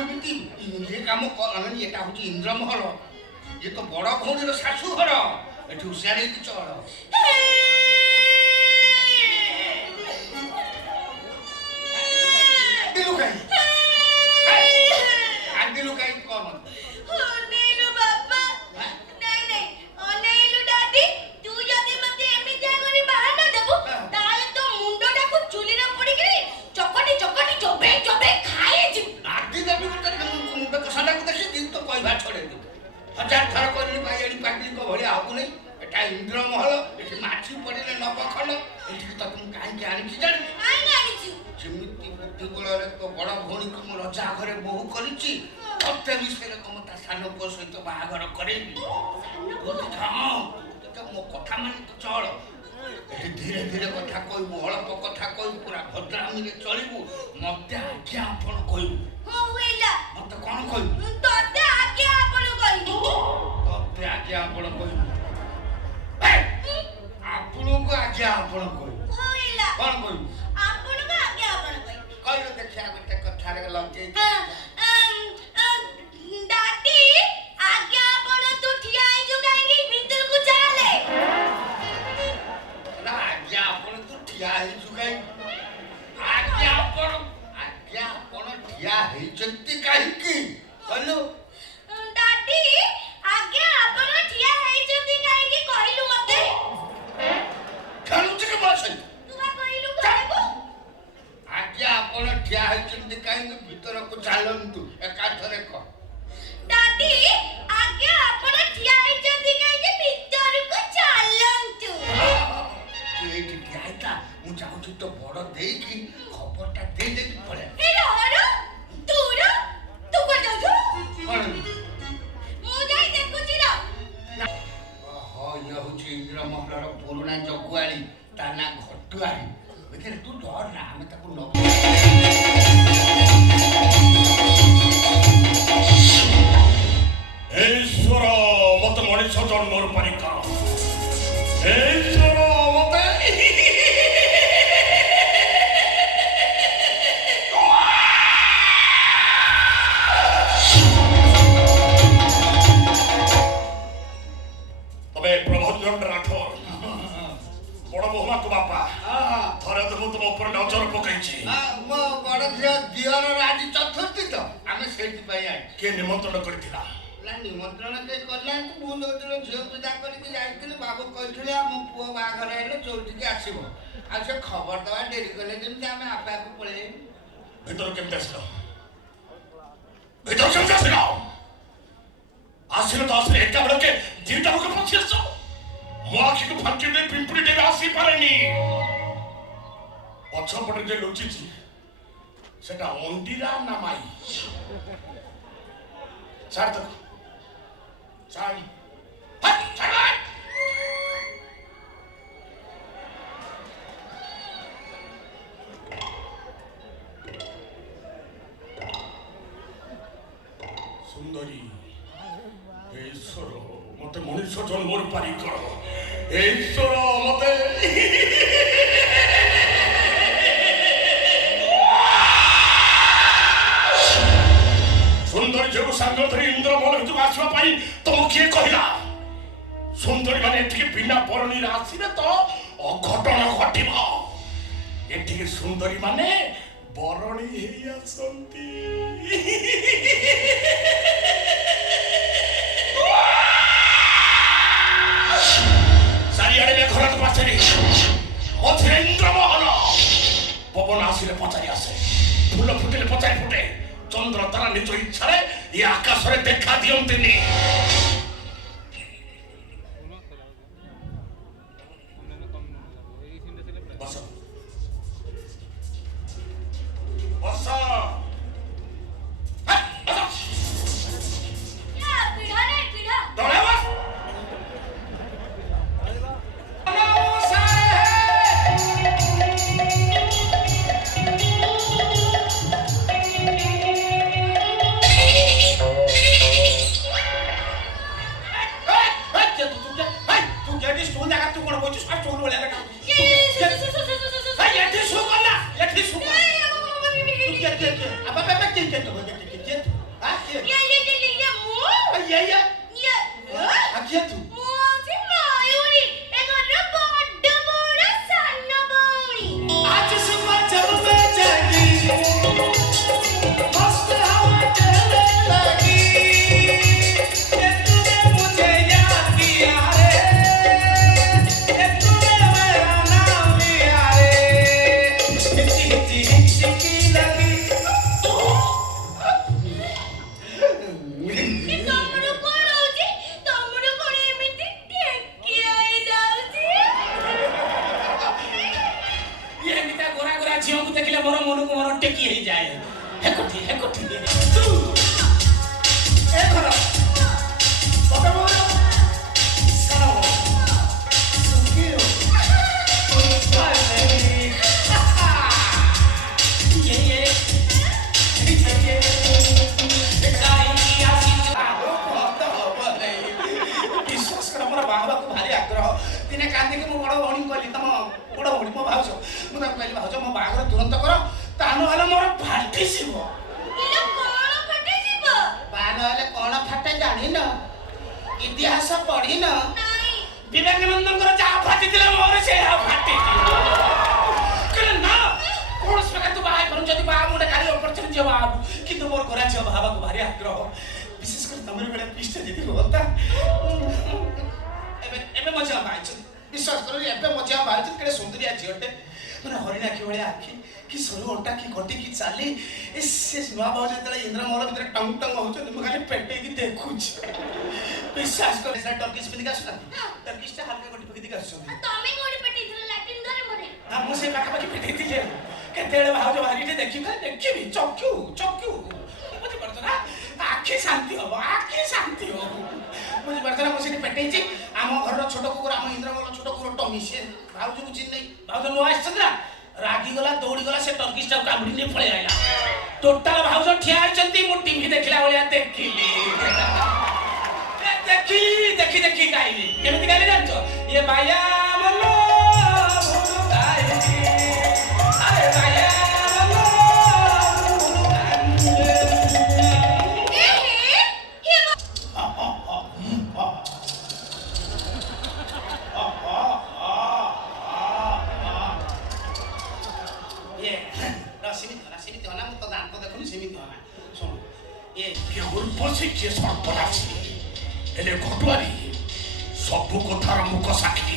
ଏମିତି ଇଏ କାମ କଲାନି। ଏଟା ହଉଛି ଇନ୍ଦ୍ରମହଲ। ଇଏ ତ ବଡ ଭଉଣୀର ଶାଶୁ ଘର। ଏଠି ହୁସିଆର ହେଇକି ଚଳ। କାନ୍ଦିଲୁ କାହିଁ କଣ? ଅନେଇଲୁ ବାପା। ନାଇଁ ଅନେଇଲୁ ଡାଡି। ତୁ ଯଦି ମତେ ଏମିତି କରି ବାହାନା ଦେବୁ ତାହେଲେ ତୋ ମୁଣ୍ଡଟାକୁ ଚୁଲିରେ ପୋଡିକିରି ଚକଟି ଚୋବେଇ ଖାଇଯିବୁ। ନାଟି ଦେବି ଗୋଟେ ମୁଣ୍ଡ କଷାଟାକୁ ଦେଖି ଦିନ ତ କହିବା ଛଡେଇଦେବି। 1000 ଥର କହିଲି ବାଇଆଣୀ ପାଟିଙ୍କ ଭଳିଆ ହବୁ ନାହିଁ। ଏଟା ଇନ୍ଦ୍ରମହଲ। ଏଠି ମାଛି ପଡ଼ିଲେ ନବ ଖଣ୍ଡ। ଏଠିକି ତତେ ମୁଁ କାହିଁକି ଆଣିଛି ଜାଣିଛୁ? ଆଣିଛୁ ଯେମିତି ବୁଦ୍ଧି ବଳରେ ତୋ ବଡ ଭଉଣୀକୁ ମୁଁ ରଜା ଘରେ ବୋହୁ କରିଛି ତତେ ବି ସେରକମ ତା ସାନ ପୁଅ ସହିତ ବାହାଘର କରେଇବି। ମୋ କଥା ମାନି ତୁ ଚଳ। ଏଠି ଧୀରେ ଧୀରେ କଥା କହିବୁ, ଅଳ୍ପ କଥା କହିବୁ, ପୁରା ଭଦ୍ରାମୀରେ ଚଳିବୁ। ମତେ ଆଜ୍ଞା ଆପଣ କହିବୁ। ମତେ କଣ କହିବୁ? ତତେ ଆଜ୍ଞା ଆପଣ କହିବୁ। ତତେ ଆଜ୍ଞା ଆପଣ କହିବୁ। ଆପଣଙ୍କୁ ଆଜ୍ଞା ଆପଣ କହିବୁ। କଣ କହିବୁ? ଆପଣଙ୍କୁ ଆଜ୍ଞା ଆପଣ କହିବୁ। କହିଲ ଦେଖିଆ ଗୋଟେ କଥାରେ ଲଗେଇ। ଡାଡି ଆଜ୍ଞା ଆପଣ ତୁ ଠିଆ ହେଇଛୁ କାହିଁକି? ଭିତରକୁ ଚାଲେ। ଆଜ୍ଞା ଆପଣ ତୁ ଠିଆ ହେଇଛୁ କାହିଁକି? ଆଜ୍ଞା ଆପଣ ଠିଆ ହେଇଛନ୍ତି କାହିଁକି କହିଲୁ? ଡାଡି ଆଜ୍ଞା ଆପଣ ଠିଆ ହେଇଛନ୍ତି କାହିଁକି କହିଲୁ ମତେ? ଖେଳୁଛୁ କି ମୋ ସହିତ? ତୁ ବା କହିଲୁ କହିବୁ। ଆଜ୍ଞା ଆପଣ ଠିଆ ହେଇଛନ୍ତି କାହିଁକି ଭିତରକୁ ଚାଲନ୍ତୁ ଏକାଥରେ କହ। ଡାଡି ଆଜ୍ଞା ଆପଣ ଠିଆ ହେଇଛନ୍ତି କାହିଁକି ଭିତରକୁ ଚାଲନ୍ତୁ। ତୁ ଏଇଠି ଠିଆ ହେଇଥା, ମୁଁ ଯାଉଛି ତ ବଡ ଦେଇକି ଖବରଟା ଦେଇଦେବି ପଳେଇ। ତୁ କୁଆଡେ ଯାଉଛୁ? କଣ? ମୁଁ ଯାଇ ଦେଖୁଛି ର। ଇଏ ହଉଛି ଇନ୍ଦ୍ରମହଲର ପୁରୁଣା ଜଗୁଆଳି। ତା ନାଁ ଘଟୁଆଳି। ବୁଝିଲେ? ତୁ ଡର ନା, ଆମେ ତାକୁ ନ ଈଶ୍ୱର ମତେ ମଣିଷ ଜନ୍ମରୁ ପରିକା ଈଶ୍ୱର ମତେ ତବେ ପ୍ରଭଞ୍ଜନ ରାଠୋର ବଡ ବୋହୂମାକୁ ବାପା ଥରେ ତ ମୁଁ ତମ ଉପରେ ନଜର ପକେଇଛି। ମୋ ବଡ ଝିଅ ଦିଅର ଆଜି ଚତୁର୍ଥୀ ତ ଆମେ ସେଇଥିପାଇଁ ଆଇଛୁ। କିଏ ନିମନ୍ତ୍ରଣ କରିଥିଲା? ନା ନିମନ୍ତ୍ରଣ କେହି କରିନାହାନ୍ତି। ମୁଁ ଯୋଉଦିନ ଝିଅ ପୂଜା କରିକି ଯାଇଥିଲି ବାବୁ କହିଥିଲେ ଆମ ପୁଅ ବାହାଘର ହେଲେ ଯୋଉଠିକି ଆସିବ। ଆଉ ସେ ଖବର ଦେବା ଡେରି କଲେ ଯେମିତି ଆମେ ଆପେ ଆପେ ପଳେଇବୁ। ଭିତରୁ କେମିତି ଆସିଲ? ଆସିଲେ ତ ଆସିଲେ ଏକା ବେଳକେ ଦିଟା ଲୋକ ପଶି ଆସିଛ। ମୋ ଆଖିକୁ ଫାଙ୍କି ଦେଇ ପିମ୍ପୁଡ଼ି ଟେ ଆସିପାରେନି। ପଛପଟେ ଯେ ଲୁଚିଛି ସେଟା ଅଣ୍ଡିରା ନା ମାଇ? ଛାଡ ତାକୁ, ଛାଡ। ସୁନ୍ଦରୀ ଈଶ୍ୱର ମତେ ମଣିଷ ଜନ୍ମରୁ ପାରି କର। ଈଶ୍ୱର ମତେ ସୁନ୍ଦରୀ ଝିଅକୁ ସାଙ୍ଗ ଧରି ଇନ୍ଦ୍ରମହଲ ଭିତରକୁ ଆସିବା ପାଇଁ ତମକୁ କିଏ କହିଲା? ସୁନ୍ଦରୀ ମାନେ ଏଠିକି ବିନା ବରଣୀରେ ଆସିଲେ ତ ଅଘଟଣ ଘଟିବ। ଏଠିକି ସୁନ୍ଦରୀ ମାନେ ବରଣୀ ହେଇ ଆସନ୍ତି। ଚାରିଆଡେ ମେଘନାଥ ପାଚେରୀ, ମଝିରେ ଇନ୍ଦ୍ରମହଲ। ପବନ ଆସିଲେ ପଚାରି ଆସେ, ଫୁଲ ଫୁଟିଲେ ପଚାରି ଫୁଟେ। ଚନ୍ଦ୍ର ତାରା ନିଜ ଇଚ୍ଛାରେ ଏ ଆକାଶରେ ଦେଖା ଦିଅନ୍ତିନି। ବସ ବସ। ବିବେକାନନ୍ଦଙ୍କର ଯାହା ଫାଟିଥିଲା ମୋର ସେ ଫାଟିଛି ନା କୌଣସି ପ୍ରକାର ତୁ ବାହା କରୁ ଯଦି ବାହା ଗୋଟେ କାଲି ଅପରଚୁନିଟି ଝିଅ ବାହା କିନ୍ତୁ ମୋର ଗୋରା ଝିଅ ବାହା ହେବାକୁ ଭାରି ଆଗ୍ରହ ବିଶେଷ କରି ତମର ବେଳେ ପିଷ୍ଟ ଯଦି ହୁଅନ୍ତା ଏବେ ମୋ ଝିଅ ବାହା ହେଇଛନ୍ତି ବିଶ୍ୱାସ କର ଏବେ ମୋ ଝିଅ ବାହା ହେଇଛନ୍ତି କେଡ଼େ ସୁନ୍ଦରିଆ ଝିଅଟେ ମାନେ ହରିଣ ଆଖି ଭଳିଆ ଆଖି କି ସରୁ ଅଣ୍ଟା କି କଟି କି ଚାଲି ସେ ନୂଆ ଭାଉ ଯେତେବେଳେ ଇନ୍ଦ୍ରମହଲ ଭିତରେ ଟଙ୍ଗ ଟଙ୍ଗ ହଉଛନ୍ତି ମୁଁ ଖାଲି ପେଟେଇକି ଦେଖୁଛି ବିଶ୍ୱାସ କର ସେ ଟର୍କିଶ ପିନ୍ଧିକି ଆସୁନାହାନ୍ତି ଟର୍କିଶଟା ହାଲକା କଟି ପକେଇକି ଆସୁଛନ୍ତି ତମେ କୋଉଠି ପେଟେଇଥିଲ ଲାଟିନ୍ ଦ୍ୱାର ପରେ ନା ମୁଁ ସେ ପାଖାପାଖି ପେଟେଇଥିଲି କେତେବେଳେ ଭାଉଜ ବାହାରିଟେ ଦେଖିବି ଚକ୍ଷୁ ବୁଝିପାରୁଛ ନା ଆଖି ଶାନ୍ତି ହବ ବୁଝିପାରୁଛ ନା ମୁଁ ସେଠି ପେଟେଇଛି ଆମ ଘରର ଛୋଟ କୁକୁର ଆମ ଇନ୍ଦ୍ରମହଲ ଛୋଟ କୁକୁର ଟମି ସେ ଭାଉଜକୁ ଚିହ୍ନି ନେଇ ଭାଉଜ ନୂଆ ଆସିଛନ୍ତି ନା ରାଗିଗଲା ଦୌଡ଼ିଗଲା ସେ ଟର୍କିଶଟାକୁ କାମୁଡ଼ି ନେଇ ପଳେଇ ଆଇଲା ଟୋଟାଲ ଭାଉଜ ଠିଆ ହେଇଛନ୍ତି ମୁଁ ଟିଭି ଦେଖିଲା ଭଳିଆ ଦେଖିଲି ଦେଖି ଗାଇଲି କେମିତି ଗାଇଲି ଜାଣିଛ ଇଏ ବାୟା ମନ ଭୁଲ ଗାଇଲି ଆରେ ବାୟା ସେମିତି ହନା ମୁଁ ତ ଦାନ୍ତ ଦେଖୁନି ସେମିତି ହନା ଶୁଣ ସର୍ବନାଶୀ ହେଲେ ଘଟୁଆରୀ ସବୁ କଥାର ମୁକ ସାକ୍ଷୀ